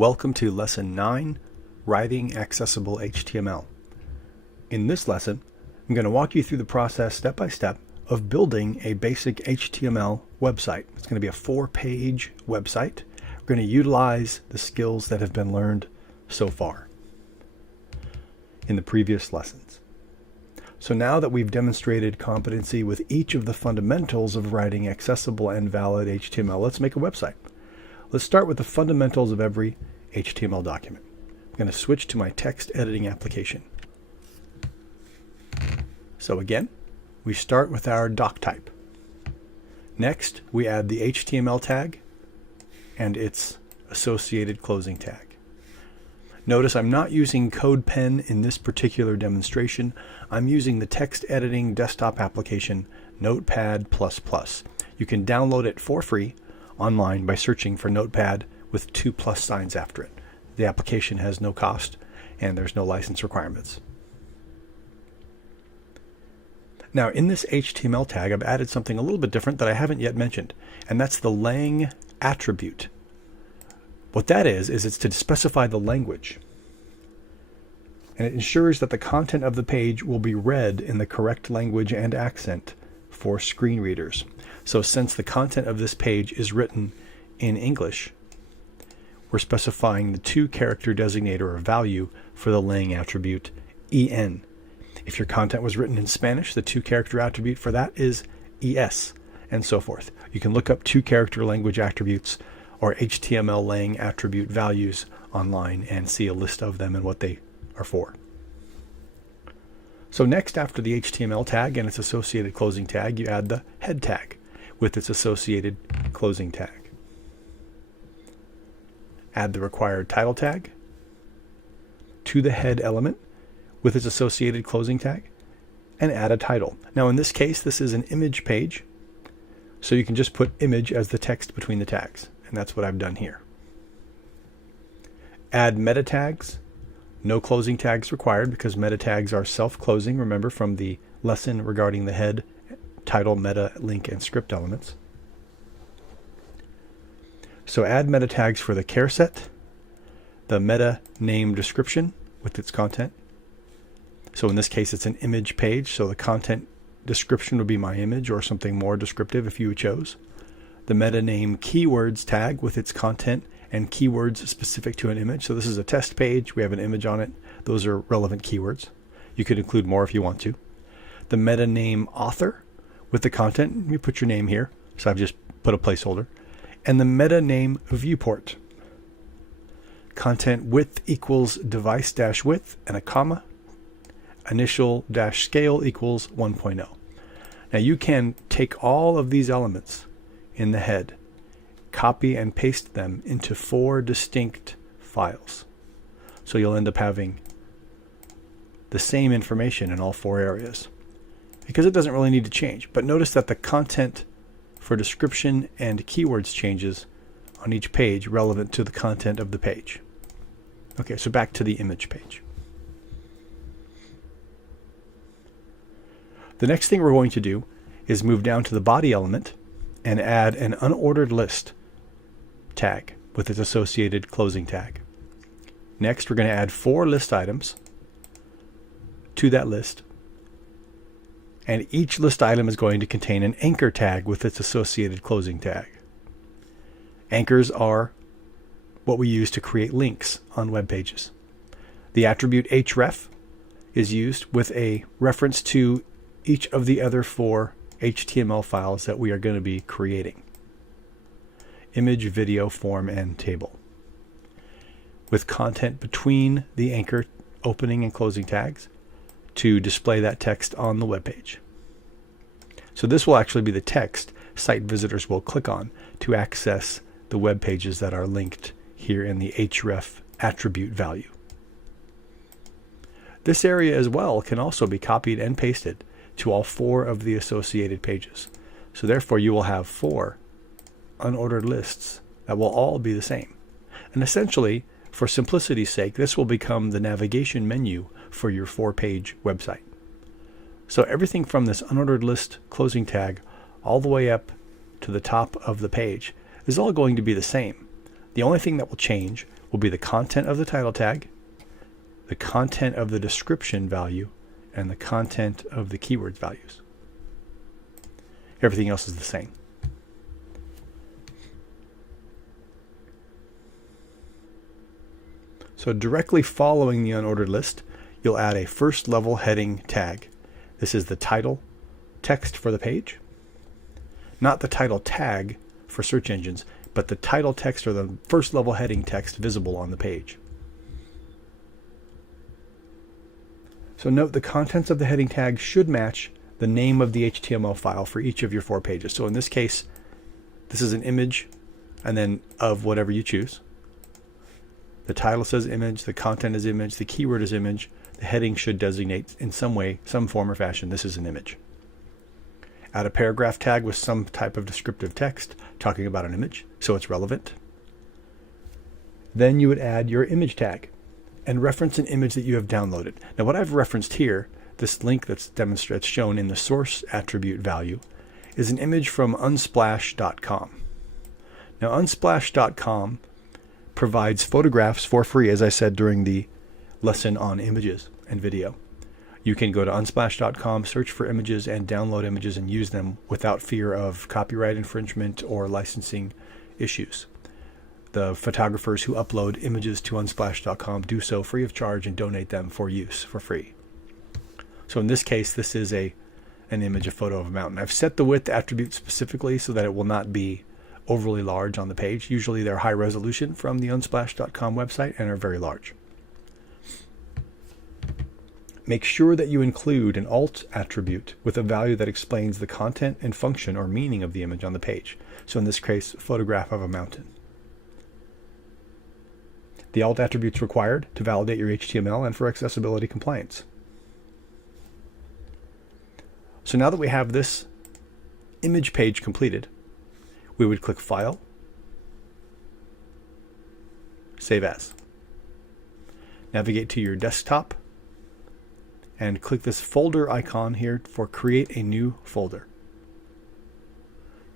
Welcome to Lesson 9, Writing Accessible HTML. In this lesson, I'm going to walk you through the process step by step of building a basic HTML website. It's going to be a 4-page website. We're going to utilize the skills that have been learned so far in the previous lessons. So now that we've demonstrated competency with each of the fundamentals of writing accessible and valid HTML, let's make a website. Let's start with the fundamentals of every HTML document. I'm going to switch to my text editing application. So again, we start with our doc type. Next, we add the HTML tag and its associated closing tag. Notice I'm not using CodePen in this particular demonstration. I'm using the text editing desktop application Notepad++. You can download it for free online by searching for Notepad with 2 plus signs after it. The application has no cost and there's no license requirements. Now in this HTML tag, I've added something a little bit different that I haven't yet mentioned, and that's the lang attribute. What that is it's to specify the language. And it ensures that the content of the page will be read in the correct language and accent for screen readers. So since the content of this page is written in English, we're specifying the 2-character designator or value for the lang attribute en. If your content was written in Spanish, the 2-character attribute for that is es, and so forth. You can look up 2-character language attributes or HTML lang attribute values online and see a list of them and what they are for. So next, after the HTML tag and its associated closing tag, you add the head tag with its associated closing tag. Add the required title tag to the head element with its associated closing tag, and add a title. Now in this case, this is an image page, so you can just put image as the text between the tags, and that's what I've done here. Add meta tags. No closing tags required because meta tags are self-closing, remember from the lesson regarding the head, title, meta, link, and script elements. So add meta tags for the care set, the meta name description with its content. So in this case, it's an image page, so the content description would be my image or something more descriptive if you chose. The meta name keywords tag with its content and keywords specific to an image. So this is a test page. We have an image on it. Those are relevant keywords. You could include more if you want to. The meta name author with the content. You put your name here. So I've just put a placeholder. And the meta name viewport. Content width equals device dash width and a comma. Initial dash scale equals 1.0. Now you can take all of these elements in the head, copy and paste them into 4 distinct files. So you'll end up having the same information in all 4 areas because it doesn't really need to change. But notice that the content for description and keywords changes on each page relevant to the content of the page. Okay, so back to the image page. The next thing we're going to do is move down to the body element and add an unordered list tag with its associated closing tag. Next, we're going to add 4 list items to that list, and each list item is going to contain an anchor tag with its associated closing tag. Anchors are what we use to create links on web pages. The attribute href is used with a reference to each of the other 4 HTML files that we are going to be creating: image, video, form, and table, with content between the anchor opening and closing tags to display that text on the web page. So this will actually be the text site visitors will click on to access the web pages that are linked here in the href attribute value. This area as well can also be copied and pasted to all 4 of the associated pages. So therefore you will have 4 unordered lists that will all be the same. And essentially, for simplicity's sake, this will become the navigation menu for your 4-page website. So everything from this unordered list closing tag all the way up to the top of the page is all going to be the same. The only thing that will change will be the content of the title tag, the content of the description value, and the content of the keywords values. Everything else is the same. So directly following the unordered list, you'll add a first level heading tag. This is the title text for the page. Not the title tag for search engines, but the title text or the first level heading text visible on the page. So note the contents of the heading tag should match the name of the HTML file for each of your 4 pages. So in this case, this is an image and then of whatever you choose. The title says image, the content is image, the keyword is image. The heading should designate in some way, some form or fashion, this is an image. Add a paragraph tag with some type of descriptive text talking about an image, so it's relevant. Then you would add your image tag and reference an image that you have downloaded. Now what I've referenced here, this link that's shown in the source attribute value, is an image from unsplash.com. Now unsplash.com provides photographs for free, as I said during the lesson on images and video. You can go to unsplash.com, search for images, and download images and use them without fear of copyright infringement or licensing issues. The photographers who upload images to unsplash.com do so free of charge and donate them for use for free. So in this case, this is an image, a photo of a mountain. I've set the width attribute specifically so that it will not be overly large on the page. Usually they're high resolution from the unsplash.com website and are very large. Make sure that you include an alt attribute with a value that explains the content and function or meaning of the image on the page. So in this case, photograph of a mountain. The alt attribute's required to validate your HTML and for accessibility compliance. So now that we have this image page completed, we would click File, Save As. Navigate to your desktop and click this folder icon here for Create a New Folder.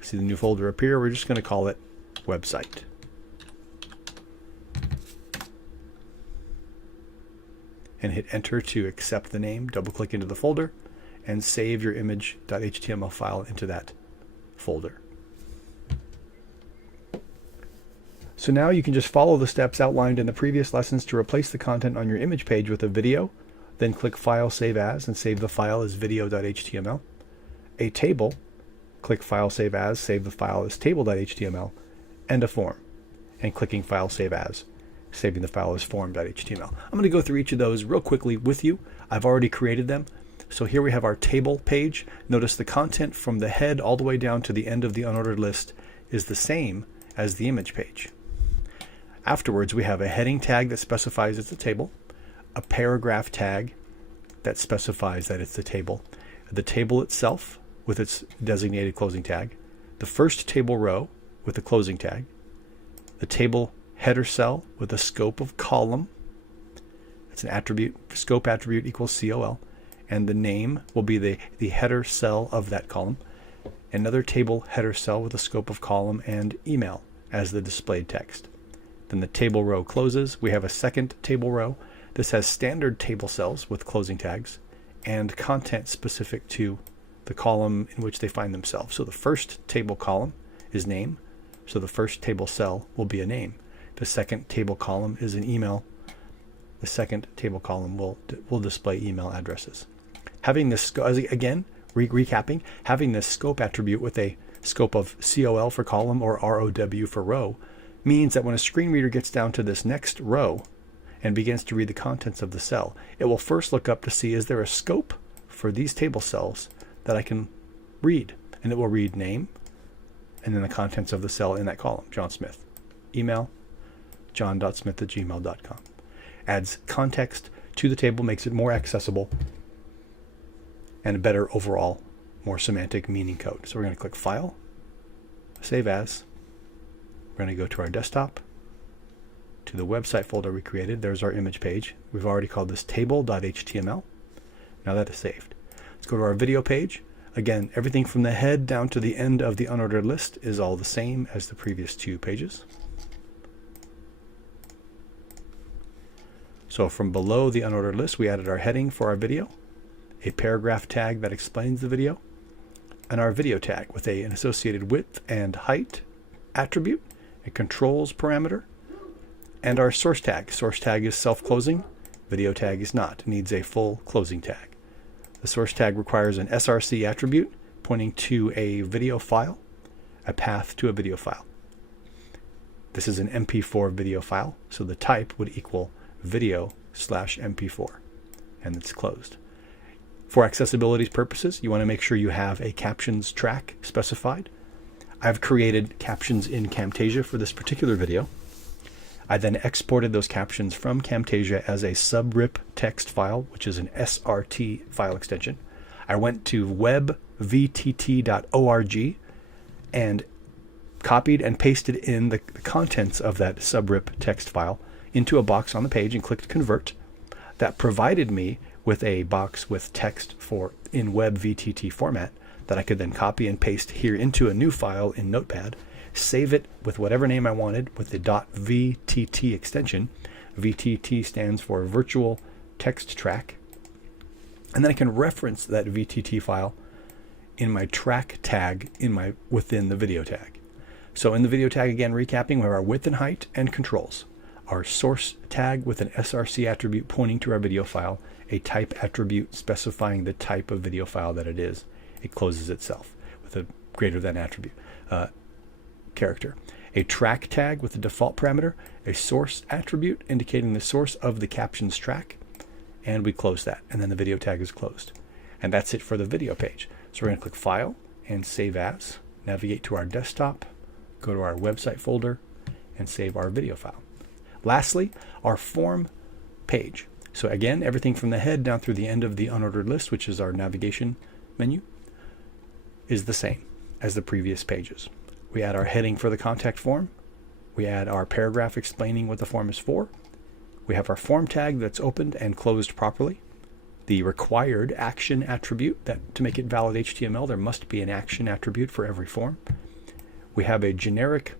See the new folder appear. We're just going to call it Website. And hit Enter to accept the name. Double-click into the folder and save your image.html file into that folder. So now you can just follow the steps outlined in the previous lessons to replace the content on your image page with a video. Then click File, Save As, and save the file as video.html. A table, click File, Save As, save the file as table.html. And a form, and clicking File, Save As, saving the file as form.html. I'm going to go through each of those real quickly with you. I've already created them. So here we have our table page. Notice the content from the head all the way down to the end of the unordered list is the same as the image page. Afterwards, we have a heading tag that specifies it's a table, a paragraph tag that specifies that it's a table, the table itself with its designated closing tag, the first table row with the closing tag, the table header cell with a scope of column. It's an attribute, scope attribute equals COL, and the name will be the header cell of that column. Another table header cell with a scope of column and email as the displayed text. Then the table row closes. We have a second table row. This has standard table cells with closing tags and content specific to the column in which they find themselves. So the first table column is name. So the first table cell will be a name. The second table column is an email. The second table column will display email addresses. Having this, again, recapping, having this scope attribute with a scope of COL for column or ROW for row means that when a screen reader gets down to this next row and begins to read the contents of the cell, it will first look up to see, is there a scope for these table cells that I can read? And it will read name and then the contents of the cell in that column, John Smith. Email, john.smith@gmail.com. Adds context to the table, makes it more accessible, and a better overall, more semantic meaning code. So we're going to click File, Save As. We're going to go to our desktop, to the website folder we created. There's our image page. We've already called this table.html. Now that is saved. Let's go to our video page. Again, everything from the head down to the end of the unordered list is all the same as the previous 2 pages. So from below the unordered list, we added our heading for our video, a paragraph tag that explains the video, and our video tag with an associated width and height attribute, a controls parameter, and our source tag. Source tag is self-closing, video tag is not. It needs a full closing tag. The source tag requires an SRC attribute pointing to a video file, a path to a video file. This is an MP4 video file, so the type would equal video/MP4, and it's closed. For accessibility purposes, you want to make sure you have a captions track specified. I've created captions in Camtasia for this particular video. I then exported those captions from Camtasia as a subrip text file, which is an SRT file extension. I went to webvtt.org and copied and pasted in the contents of that subrip text file into a box on the page and clicked convert. That provided me with a box with text in WebVTT format that I could then copy and paste here into a new file in Notepad, save it with whatever name I wanted with the .vtt extension. VTT stands for Virtual Text Track. And then I can reference that VTT file in my track tag within the video tag. So in the video tag, again, recapping, we have our width and height and controls. Our source tag with an SRC attribute pointing to our video file, a type attribute specifying the type of video file that it is. It closes itself with a greater than attribute character. A track tag with the default parameter, a source attribute indicating the source of the captions track, and we close that, and then the video tag is closed. And that's it for the video page. So we're going to click File and Save As, navigate to our desktop, go to our website folder, and save our video file. Lastly, our form page. So again, everything from the head down through the end of the unordered list, which is our navigation menu, is the same as the previous pages. We add our heading for the contact form. We add our paragraph explaining what the form is for. We have our form tag that's opened and closed properly. The required action attribute, that to make it valid HTML, there must be an action attribute for every form. We have a generic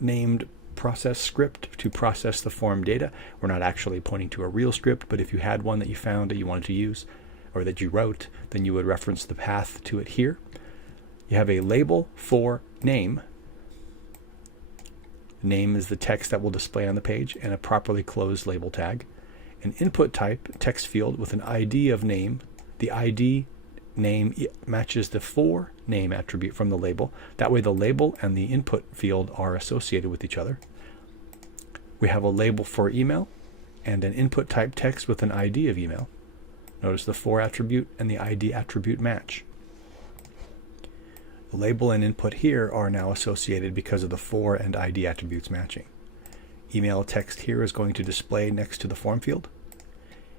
named process script to process the form data. We're not actually pointing to a real script, but if you had one that you found that you wanted to use or that you wrote, then you would reference the path to it here. You have a label for name. Name is the text that will display on the page, and a properly closed label tag. An input type text field with an ID of name. The ID name matches the for name attribute from the label. That way the label and the input field are associated with each other. We have a label for email and an input type text with an ID of email. Notice the for attribute and the ID attribute match. The label and input here are now associated because of the for and ID attributes matching. Email text here is going to display next to the form field.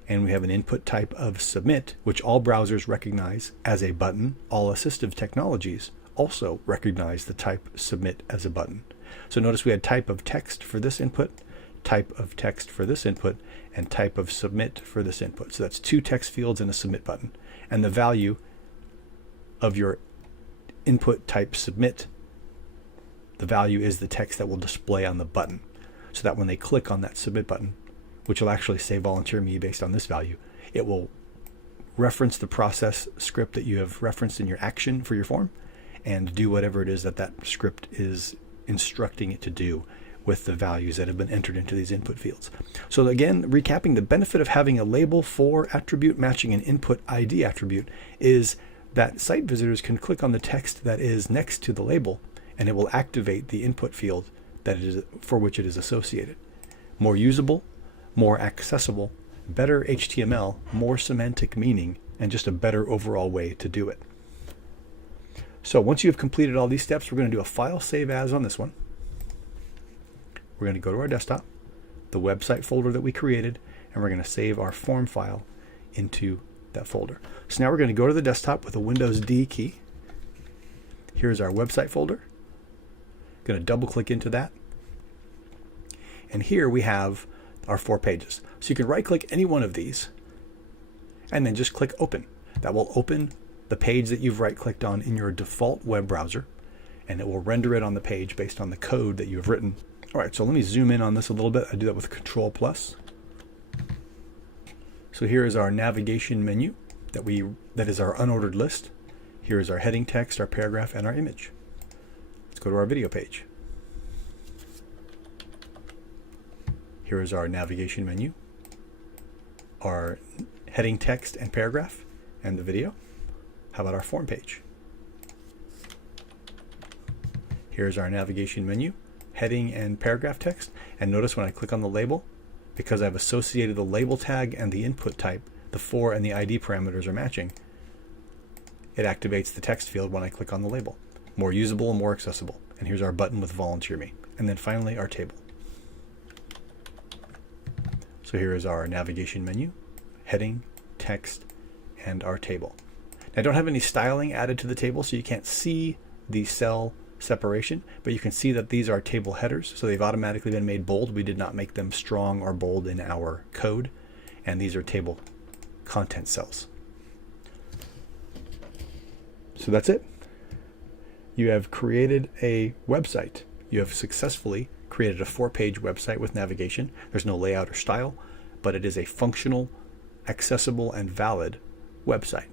And we have an input type of submit, which all browsers recognize as a button. All assistive technologies also recognize the type submit as a button. So notice we had type of text for this input, type of text for this input, and type of submit for this input. So that's two text fields and a submit button. And the value of your input type submit, the value is the text that will display on the button. So that when they click on that submit button, which will actually say volunteer me based on this value, it will reference the process script that you have referenced in your action for your form and do whatever it is that that script is instructing it to do with the values that have been entered into these input fields. So again, recapping, the benefit of having a label for attribute matching an input ID attribute is that site visitors can click on the text that is next to the label and it will activate the input field that it is for which it is associated. More usable, more accessible, better HTML, more semantic meaning, and just a better overall way to do it. So once you've completed all these steps, we're going to do a file save as on this one. We're going to go to our desktop, the website folder that we created, and we're going to save our form file into that folder. So now we're going to go to the desktop with a Windows D key. Here's our website folder. Going to double click into that. And here we have our 4 pages. So you can right click any one of these and then just click open. That will open the page that you've right clicked on in your default web browser, and it will render it on the page based on the code that you have written. All right, so let me zoom in on this a little bit. I do that with Control+. So here is our navigation menu that is our unordered list. Here is our heading text, our paragraph, and our image. Let's go to our video page. Here is our navigation menu, our heading text and paragraph, and the video. How about our form page? Here's our navigation menu, heading and paragraph text. And notice when I click on the label, because I've associated the label tag and the input type, the for and the ID parameters are matching, it activates the text field when I click on the label. More usable and more accessible. And here's our button with Volunteer Me. And then finally our table. So here is our navigation menu, heading, text, and our table. Now, I don't have any styling added to the table, so you can't see the cell separation, but you can see that these are table headers, so they've automatically been made bold. We did not make them strong or bold in our code, and these are table content cells. So that's it. You have created a website. You have successfully created a 4-page website with navigation. There's no layout or style, but it is a functional, accessible, and valid website.